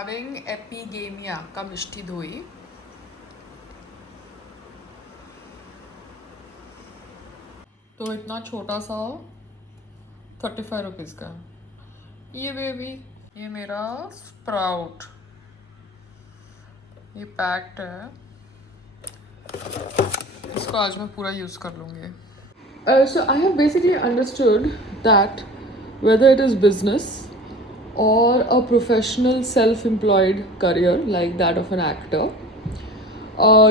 Having Epigamia का मिष्टी दोई तो इतना छोटा सा 35 रुपीज़ का ये बेबी ये मेरा स्प्राउट ये पैक्ड है इसको आज मैं पूरा यूज़ कर लूँगी So I have basically understood that whether it is business or a professional self-employed career like that of an actor,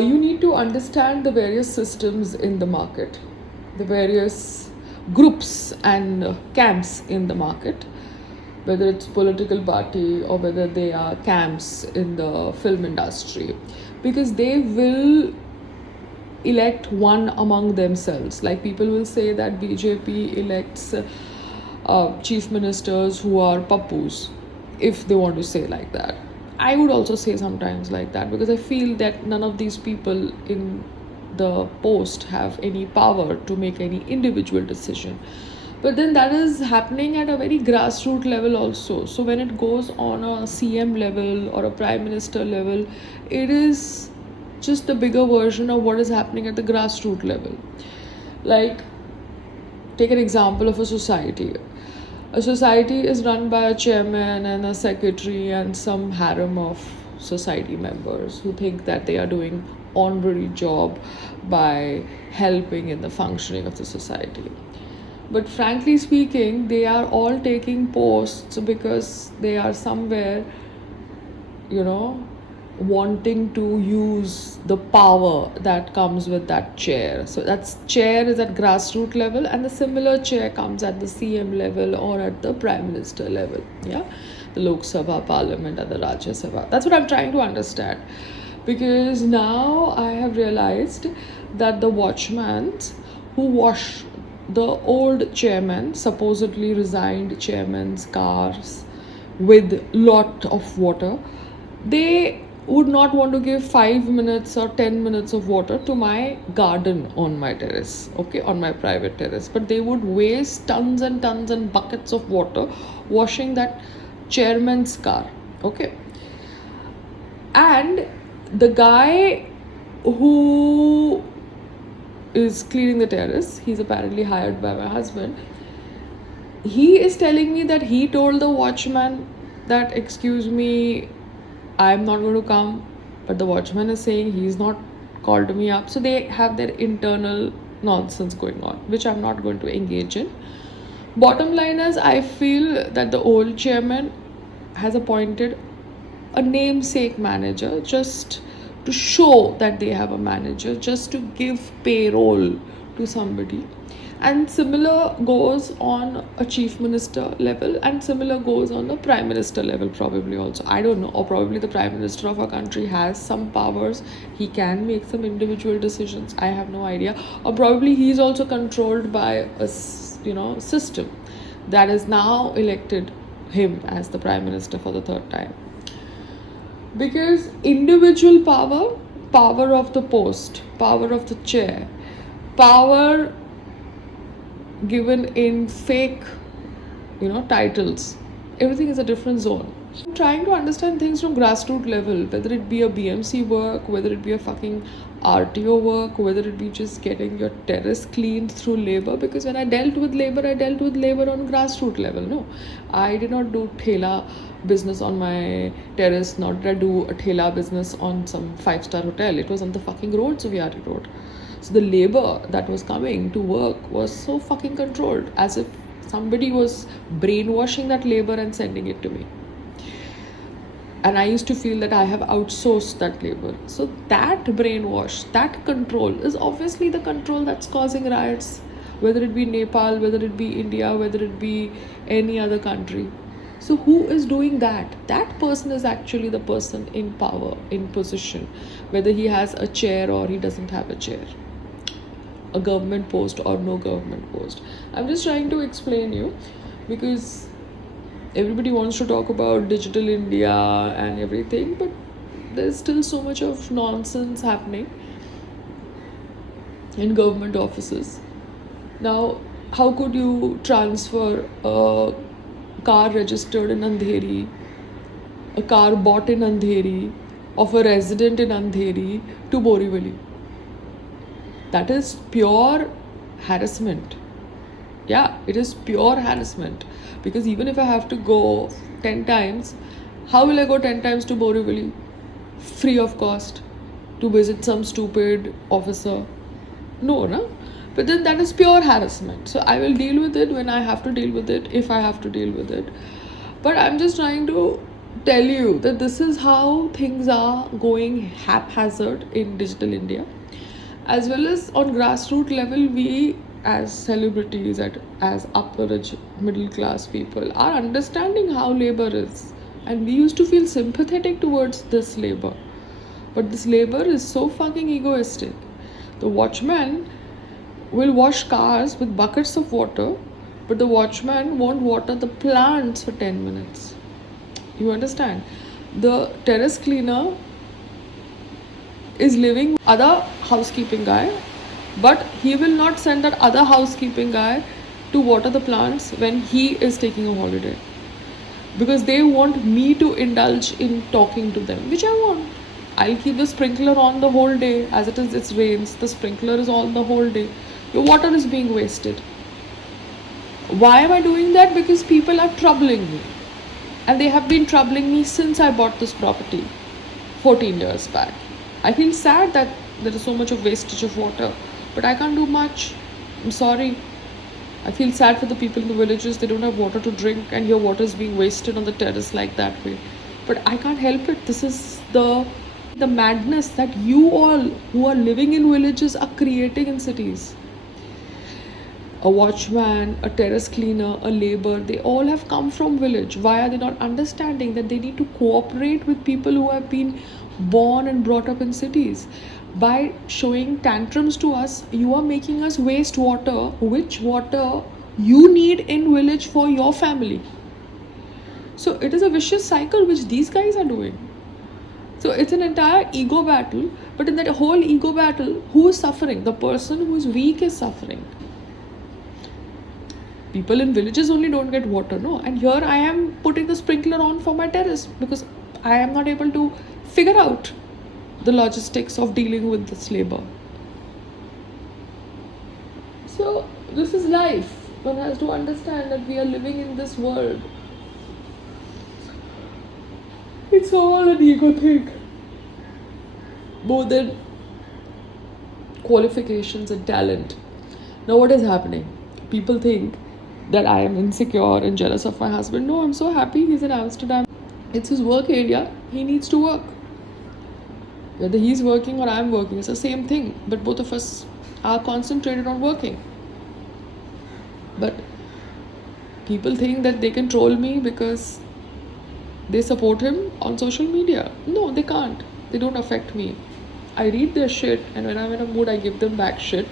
you need to understand the various systems in the market, the various groups and camps in the market, whether it's political party or whether they are camps in the film industry, because they will elect one among themselves. Like people will say that BJP elects chief ministers who are pappus, if they want to say like that. I would also say sometimes like that because I feel that none of these people in the post have any power to make any individual decision. But then that is happening at a very grassroots level also. So when it goes on a CM level or a prime minister level, it is just the bigger version of what is happening at the grassroots level. Like, take an example of a society. A society is run by a chairman and a secretary and some harem of society members who think that they are doing honorary job by helping in the functioning of the society. But frankly speaking, they are all taking posts because they are somewhere, wanting to use the power that comes with that chair. So that chair is at grassroots level and the similar chair comes at the CM level or at the prime minister level. Yeah, the Lok Sabha, Parliament and the Rajya Sabha. That's what I'm trying to understand. Because now I have realized that the watchmen who wash the old chairman, supposedly resigned chairman's cars with lot of water, they would not want to give 5 minutes or 10 minutes of water to my garden on my terrace, okay, on my private terrace, but they would waste tons and tons and buckets of water washing that chairman's car, okay. And the guy who is cleaning the terrace, he's apparently hired by my husband, he is telling me that he told the watchman that, excuse me, I'm not going to come, but the watchman is saying he's not called me up. So they have their internal nonsense going on, which I'm not going to engage in. Bottom line is, I feel that the old chairman has appointed a namesake manager just to show that they have a manager, just to give payroll to somebody. And similar goes on a chief minister level and similar goes on the prime minister level probably also. I don't know, or probably the prime minister of our country has some powers, he can make some individual decisions, I have no idea. Or probably he's also controlled by a system that has now elected him as the prime minister for the third time. Because individual power of the post, power of the chair, power given in fake titles, everything is a different zone. I'm trying to understand things from grassroots level, whether it be a BMC work, whether it be a fucking RTO work, whether it be just getting your terrace cleaned through labor. Because when I dealt with labor on grassroots level. No, I did not do thela business on my terrace, nor did I do a thela business on some 5-star hotel. It was on the fucking roads of Yari Road. So the labor that was coming to work was so fucking controlled, as if somebody was brainwashing that labor and sending it to me. And I used to feel that I have outsourced that labor. So that brainwash, that control is obviously the control that's causing riots, whether it be Nepal, whether it be India, whether it be any other country. So who is doing that? That person is actually the person in power, in position, whether he has a chair or he doesn't have a chair, a government post or no government post. I'm just trying to explain you because everybody wants to talk about digital India and everything, but there's still so much of nonsense happening in government offices. Now, how could you transfer a car registered in Andheri a car bought in Andheri of a resident in Andheri to Borivali. That is pure harassment. Yeah, it is pure harassment. Because even if I have to go 10 times, how will I go 10 times to Borivali? Free of cost to visit some stupid officer? No, no? But then that is pure harassment. So I will deal with it when I have to deal with it, if I have to deal with it. But I'm just trying to tell you that this is how things are going haphazard in digital India. As well as on grassroots level, we as celebrities, as upper middle class people, are understanding how labor is. And we used to feel sympathetic towards this labor. But this labor is so fucking egoistic. The watchman will wash cars with buckets of water, but the watchman won't water the plants for 10 minutes. You understand? The terrace cleaner is living with other housekeeping guy, but he will not send that other housekeeping guy to water the plants when he is taking a holiday, because they want me to indulge in talking to them, which I want. I'll keep the sprinkler on the whole day. As it is, it rains, the sprinkler is on the whole day. Your water is being wasted. Why am I doing that? Because people are troubling me, and they have been troubling me since I bought this property 14 years back. I feel sad that there is so much of wastage of water, but I can't do much. I'm sorry. I feel sad for the people in the villages. They don't have water to drink, and your water is being wasted on the terrace like that way. But I can't help it. This is the madness that you all who are living in villages are creating in cities. A watchman, a terrace cleaner, a labor, they all have come from village. Why are they not understanding that they need to cooperate with people who have been born and brought up in cities? By showing tantrums to us, you are making us waste water, which water you need in village for your family. So it is a vicious cycle which these guys are doing. So it's an entire ego battle, but in that whole ego battle, who is suffering? The person who is weak is suffering. People in villages only don't get water, no? And here I am putting the sprinkler on for my terrace because I am not able to figure out the logistics of dealing with this labor. So this is life. One has to understand that we are living in this world. It's all an ego thing, more than qualifications and talent. Now what is happening? People think that I am insecure and jealous of my husband. No, I'm so happy he's in Amsterdam. It's his work area. He needs to work. Whether he's working or I'm working, it's the same thing. But both of us are concentrated on working. But people think that they can troll me because they support him on social media. No, they can't. They don't affect me. I read their shit, and when I'm in a mood, I give them back shit.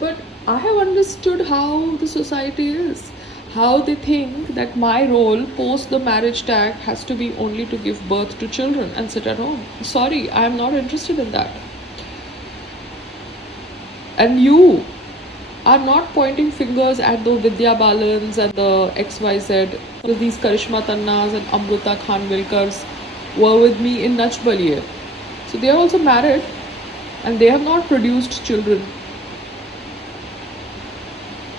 But I have understood how the society is. How they think that my role post the marriage tag has to be only to give birth to children and sit at home. Sorry, I am not interested in that. And you are not pointing fingers at the Vidya Balans and the XYZ. These Karishma Tannas and Amruta Khan Wilkers were with me in Nach Baliye. So they are also married and they have not produced children.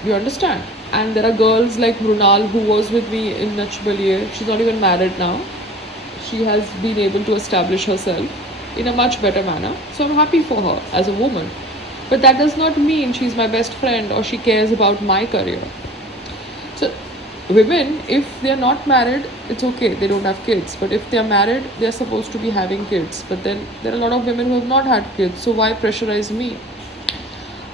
You understand? And there are girls like Mrunal who was with me in Nach Baliye. She's not even married now. She has been able to establish herself in a much better manner. So I'm happy for her as a woman. But that does not mean she's my best friend or she cares about my career. So women, if they're not married, it's okay, they don't have kids. But if they're married, they're supposed to be having kids. But then there are a lot of women who have not had kids. So why pressurize me?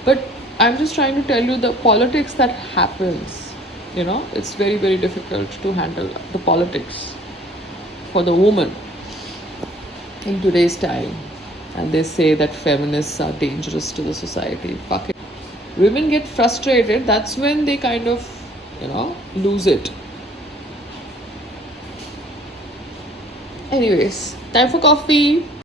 But I'm just trying to tell you the politics that happens. It's very, very difficult to handle the politics for the woman in today's time. And they say that feminists are dangerous to the society. Fuck it. Women get frustrated, that's when they kind of, lose it. Anyways, time for coffee.